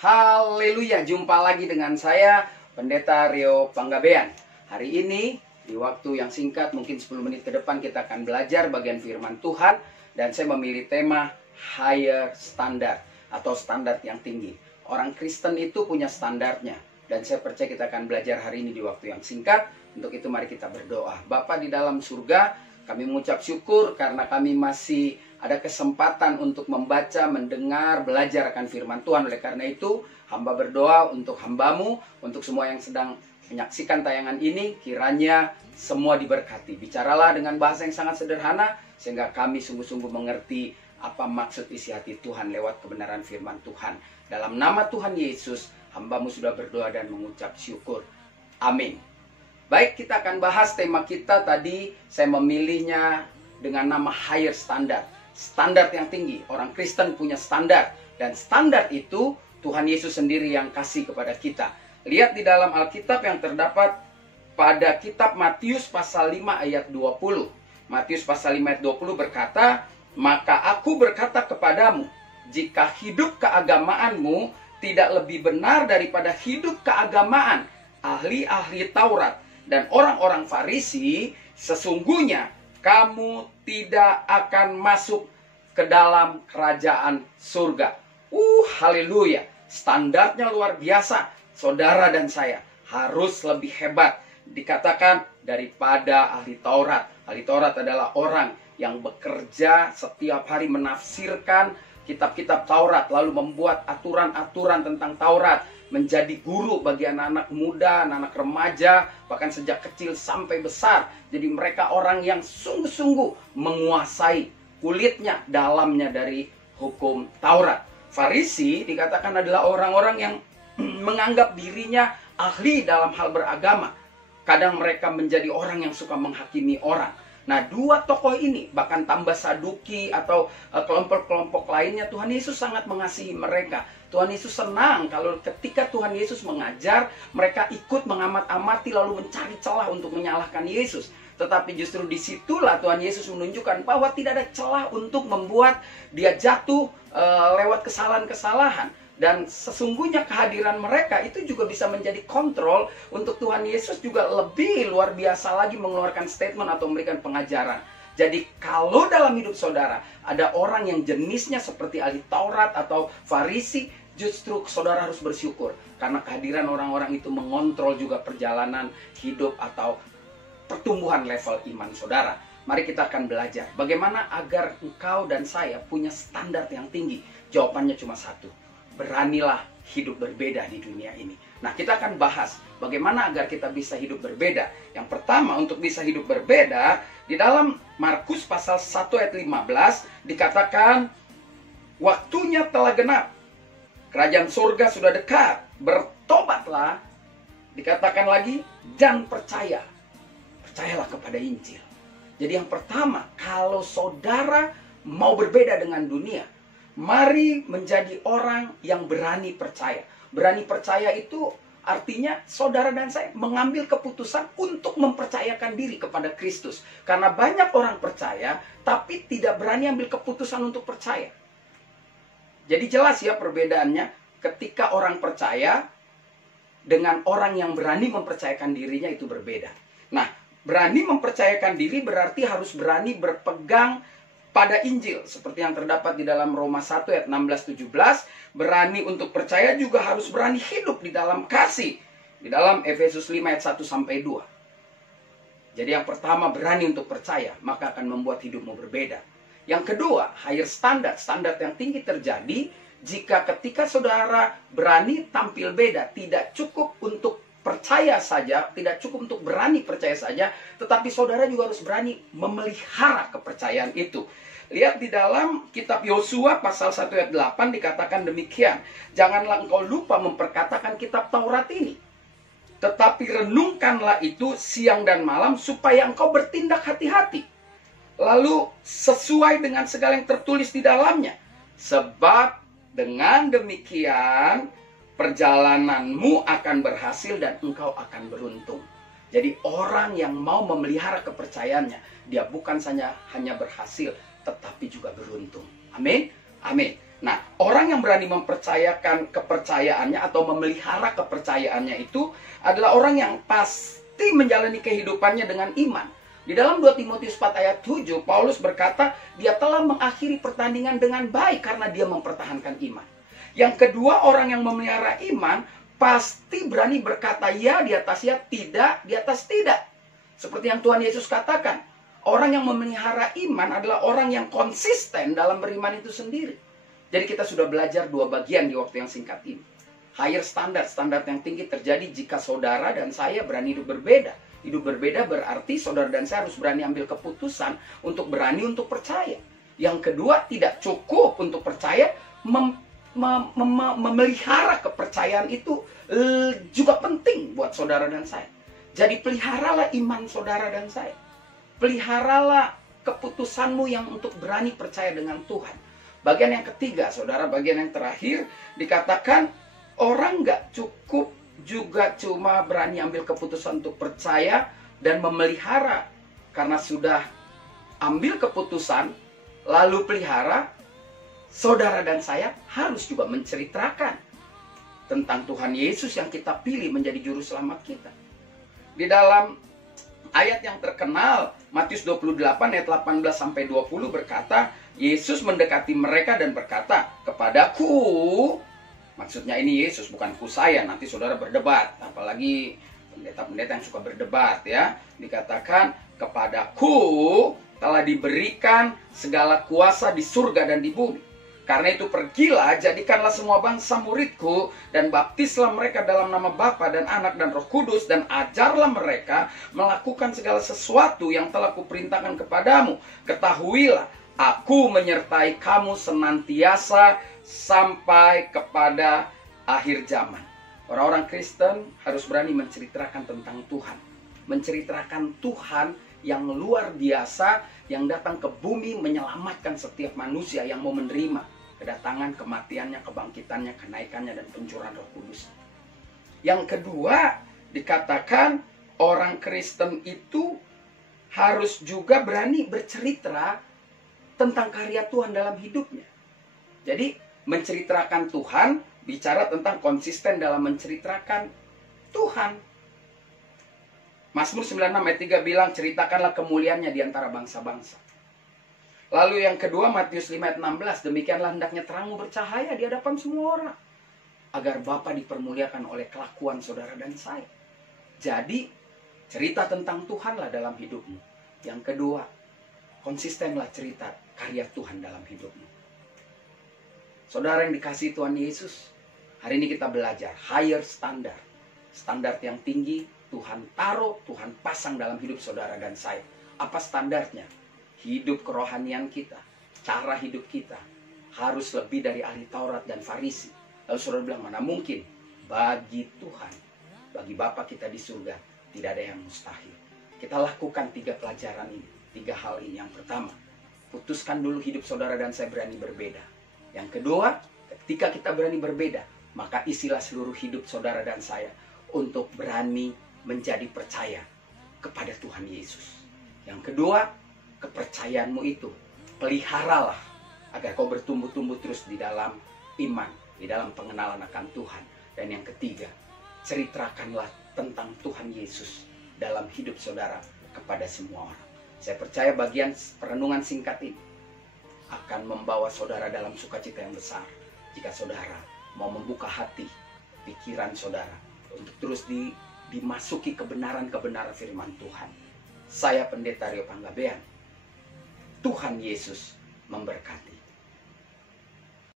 Haleluya, jumpa lagi dengan saya, Pendeta Rio Panggabean. Hari ini, di waktu yang singkat, mungkin 10 menit ke depan, kita akan belajar bagian firman Tuhan. Dan saya memilih tema Higher Standard, atau standar yang tinggi. Orang Kristen itu punya standarnya. Dan saya percaya kita akan belajar hari ini di waktu yang singkat. Untuk itu mari kita berdoa. Bapa di dalam surga, kami mengucap syukur karena kami masih ada kesempatan untuk membaca, mendengar, belajar akan firman Tuhan. Oleh karena itu, hamba berdoa untuk hambamu, untuk semua yang sedang menyaksikan tayangan ini, kiranya semua diberkati. Bicaralah dengan bahasa yang sangat sederhana, sehingga kami sungguh-sungguh mengerti apa maksud isi hati Tuhan lewat kebenaran firman Tuhan. Dalam nama Tuhan Yesus, hambamu sudah berdoa dan mengucap syukur. Amin. Baik, kita akan bahas tema kita tadi, saya memilihnya dengan nama Higher Standard. Standar yang tinggi. Orang Kristen punya standar. Dan standar itu Tuhan Yesus sendiri yang kasih kepada kita. Lihat di dalam Alkitab yang terdapat pada kitab Matius pasal 5 ayat 20. Matius pasal 5 ayat 20 berkata, "Maka aku berkata kepadamu, jika hidup keagamaanmu tidak lebih benar daripada hidup keagamaan ahli-ahli Taurat dan orang-orang Farisi, sesungguhnya kamu tidak akan masuk ke dalam kerajaan surga." Haleluya. Standarnya luar biasa. Saudara dan saya harus lebih hebat. Dikatakan daripada ahli Taurat. Ahli Taurat adalah orang yang bekerja setiap hari menafsirkan kitab-kitab Taurat. Lalu membuat aturan-aturan tentang Taurat. Menjadi guru bagi anak-anak muda, anak-anak remaja, bahkan sejak kecil sampai besar. Jadi mereka orang yang sungguh-sungguh menguasai kulitnya, dalamnya dari hukum Taurat. Farisi dikatakan adalah orang-orang yang menganggap dirinya ahli dalam hal beragama. Kadang mereka menjadi orang yang suka menghakimi orang. Nah, dua tokoh ini, bahkan tambah Saduki atau kelompok-kelompok lainnya, Tuhan Yesus sangat mengasihi mereka. Tuhan Yesus senang kalau ketika Tuhan Yesus mengajar, mereka ikut mengamat-amati lalu mencari celah untuk menyalahkan Yesus. Tetapi justru disitulah Tuhan Yesus menunjukkan bahwa tidak ada celah untuk membuat dia jatuh lewat kesalahan-kesalahan. Dan sesungguhnya kehadiran mereka itu juga bisa menjadi kontrol untuk Tuhan Yesus juga lebih luar biasa lagi mengeluarkan statement atau memberikan pengajaran. Jadi kalau dalam hidup saudara ada orang yang jenisnya seperti ahli Taurat atau Farisi, justru saudara harus bersyukur. Karena kehadiran orang-orang itu mengontrol juga perjalanan hidup atau pertumbuhan level iman saudara. Mari kita akan belajar bagaimana agar engkau dan saya punya standar yang tinggi. Jawabannya cuma satu. Beranilah hidup berbeda di dunia ini. Nah, kita akan bahas bagaimana agar kita bisa hidup berbeda. Yang pertama, untuk bisa hidup berbeda, di dalam Markus pasal 1 ayat 15 dikatakan, "Waktunya telah genap. Kerajaan surga sudah dekat. Bertobatlah." Dikatakan lagi, "Dan percaya." Percayalah kepada Injil. Jadi yang pertama, kalau saudara mau berbeda dengan dunia, mari menjadi orang yang berani percaya. Berani percaya itu artinya saudara dan saya mengambil keputusan untuk mempercayakan diri kepada Kristus. Karena banyak orang percaya, tapi tidak berani ambil keputusan untuk percaya. Jadi jelas ya perbedaannya ketika orang percaya dengan orang yang berani mempercayakan dirinya itu berbeda. Nah, berani mempercayakan diri berarti harus berani berpegang pada Injil. Seperti yang terdapat di dalam Roma 1 ayat 16-17. Berani untuk percaya juga harus berani hidup di dalam kasih. Di dalam Efesus 5 ayat 1-2. Jadi yang pertama berani untuk percaya, maka akan membuat hidupmu berbeda. Yang kedua, higher standard. Standar yang tinggi terjadi jika ketika saudara berani tampil beda. Tidak cukup untuk percaya saja, tidak cukup untuk berani percaya saja, tetapi saudara juga harus berani memelihara kepercayaan itu. Lihat di dalam kitab Yosua pasal 1 ayat 8 dikatakan demikian. "Janganlah engkau lupa memperkatakan kitab Taurat ini, tetapi renungkanlah itu siang dan malam supaya engkau bertindak hati-hati. Lalu sesuai dengan segala yang tertulis di dalamnya. Sebab dengan demikian perjalananmu akan berhasil dan engkau akan beruntung." Jadi orang yang mau memelihara kepercayaannya, dia bukan hanya berhasil, tetapi juga beruntung. Amin. Amin. Nah, orang yang berani mempercayakan kepercayaannya atau memelihara kepercayaannya itu adalah orang yang pasti menjalani kehidupannya dengan iman. Di dalam 2 Timotius 4 ayat 7, Paulus berkata, dia telah mengakhiri pertandingan dengan baik karena dia mempertahankan iman. Yang kedua, orang yang memelihara iman pasti berani berkata ya di atas ya, tidak di atas tidak. Seperti yang Tuhan Yesus katakan, orang yang memelihara iman adalah orang yang konsisten dalam beriman itu sendiri. Jadi kita sudah belajar 2 bagian di waktu yang singkat ini. Higher standard, standar yang tinggi terjadi jika saudara dan saya berani hidup berbeda. Hidup berbeda berarti saudara dan saya harus berani ambil keputusan untuk berani untuk percaya. Yang kedua, tidak cukup untuk percaya, memelihara kepercayaan itu juga penting buat saudara dan saya. Jadi peliharalah iman saudara dan saya. Peliharalah keputusanmu yang untuk berani percaya dengan Tuhan. Bagian yang ketiga, saudara, bagian yang terakhir dikatakan orang nggak cukup juga cuma berani ambil keputusan untuk percaya dan memelihara. Karena sudah ambil keputusan lalu pelihara, saudara dan saya harus juga menceritakan tentang Tuhan Yesus yang kita pilih menjadi juru selamat kita. Di dalam ayat yang terkenal, Matius 28 ayat 18 sampai 20 berkata, Yesus mendekati mereka dan berkata, kepadaku, maksudnya ini Yesus, bukan ku saya, nanti saudara berdebat, apalagi pendeta-pendeta yang suka berdebat ya, dikatakan, kepadaku telah diberikan segala kuasa di surga dan di bumi. Karena itu pergilah, jadikanlah semua bangsa muridku, dan baptislah mereka dalam nama Bapa dan Anak dan Roh Kudus, dan ajarlah mereka melakukan segala sesuatu yang telah kuperintahkan kepadamu. Ketahuilah, aku menyertai kamu senantiasa sampai kepada akhir zaman. Orang-orang Kristen harus berani menceritakan tentang Tuhan. Menceritakan Tuhan yang luar biasa, yang datang ke bumi menyelamatkan setiap manusia yang mau menerima kedatangan, kematiannya, kebangkitannya, kenaikannya, dan pencurahan Roh Kudus. Yang kedua, dikatakan orang Kristen itu harus juga berani bercerita tentang karya Tuhan dalam hidupnya. Jadi, menceritakan Tuhan, bicara tentang konsisten dalam menceritakan Tuhan. Mazmur 96 ayat 3 bilang, ceritakanlah kemuliaannya di antara bangsa-bangsa. Lalu yang kedua, Matius 5 ayat 16, demikianlah hendaknya terangmu bercahaya di hadapan semua orang, agar Bapa dipermuliakan oleh kelakuan saudara dan saya. Jadi, cerita tentang Tuhanlah dalam hidupmu. Yang kedua, konsistenlah cerita karya Tuhan dalam hidupmu. Saudara yang dikasihi Tuhan Yesus, hari ini kita belajar higher standard. Standar yang tinggi Tuhan taruh, Tuhan pasang dalam hidup saudara dan saya. Apa standarnya? Hidup kerohanian kita, cara hidup kita harus lebih dari ahli Taurat dan Farisi. Lalu saudara bilang, mana mungkin? Bagi Tuhan, bagi Bapa kita di surga, tidak ada yang mustahil. Kita lakukan 3 pelajaran ini, 3 hal ini. Yang pertama, putuskan dulu hidup saudara dan saya berani berbeda. Yang kedua, ketika kita berani berbeda, maka isilah seluruh hidup saudara dan saya untuk berani menjadi percaya kepada Tuhan Yesus. Yang kedua, kepercayaanmu itu peliharalah agar kau bertumbuh-tumbuh terus di dalam iman, di dalam pengenalan akan Tuhan. Dan yang ketiga, ceritakanlah tentang Tuhan Yesus dalam hidup saudara kepada semua orang. Saya percaya bagian perenungan singkat ini akan membawa saudara dalam sukacita yang besar jika saudara mau membuka hati, pikiran saudara untuk terus dimasuki kebenaran-kebenaran firman Tuhan. Saya Pendeta Rio Panggabean. Tuhan Yesus memberkati.